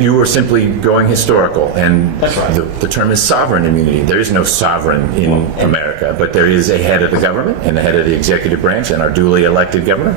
You were simply going historical, and That's right. the term is sovereign immunity. There is no sovereign in America, but there is a head of the government and a head of the executive branch and our duly elected governor.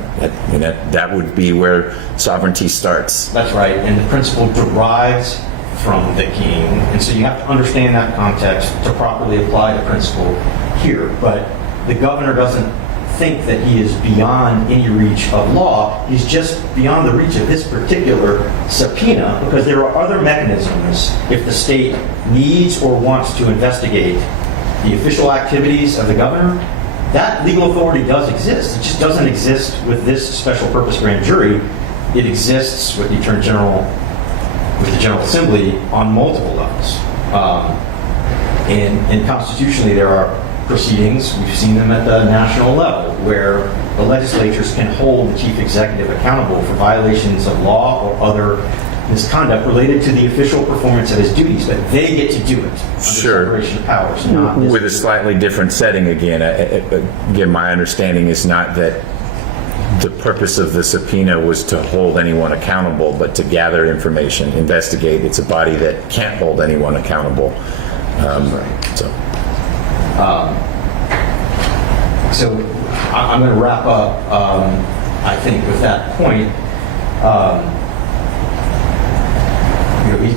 That would be where sovereignty starts. That's right, and the principle derives from the king, and so you have to understand that context to properly apply the principle here. But the governor doesn't think that he is beyond any reach of law. He's just beyond the reach of this particular subpoena, because there are other mechanisms if the state needs or wants to investigate the official activities of the governor. That legal authority does exist. It just doesn't exist with this special purpose grand jury. It exists with the Attorney General, with the General Assembly on multiple levels. And constitutionally, there are proceedings, we've seen them at the national level, where the legislatures can hold the chief executive accountable for violations of law or other misconduct related to the official performance of his duties, but they get to do it under separation of powers. Not With a slightly different setting again. Again, my understanding is not that the purpose of the subpoena was to hold anyone accountable, but to gather information, investigate. It's a body that can't hold anyone accountable. So I'm going to wrap up, I think, with that point.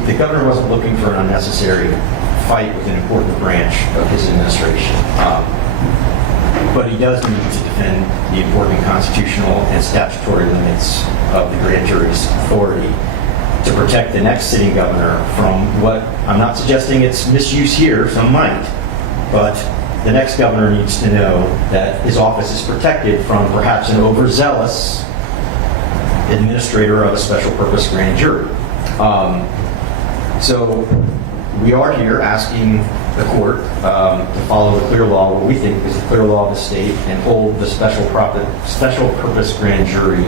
The governor wasn't looking for an unnecessary fight with an important branch of his administration. But he does need to defend the important constitutional and statutory limits of the grand jury's authority to protect the next sitting governor from what, I'm not suggesting it's misuse here, some might, but the next governor needs to know that his office is protected from perhaps an overzealous administrator of a special purpose grand jury. So we are here asking the court to follow the clear law, what we think is the clear law of the state, and hold the special purpose grand jury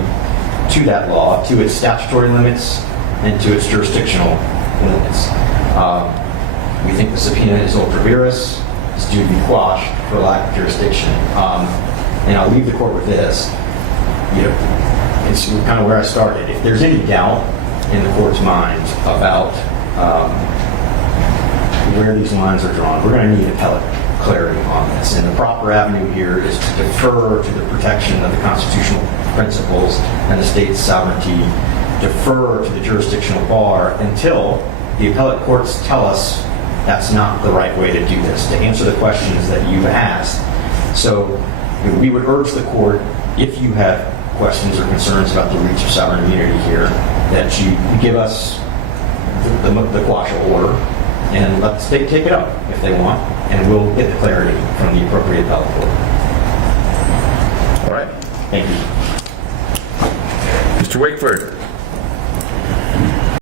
to that law, to its statutory limits and to its jurisdictional limits. We think the subpoena is ultra vires. It's due to be quashed for lack of jurisdiction. And I'll leave the court with this. It's kind of where I started. If there's any doubt in the court's mind about where these lines are drawn, we're going to need appellate clarity on this. And the proper avenue here is to defer to the protection of the constitutional principles and the state's sovereignty, defer to the jurisdictional bar until the appellate courts tell us that's not the right way to do this, to answer the questions that you've asked. So we would urge the court, if you have questions or concerns about the reach of sovereign immunity here, that you give us the quash order and let the state take it up if they want, and we'll get the clarity from the appropriate appellate court. All right. Thank you. Mr. Wakeford.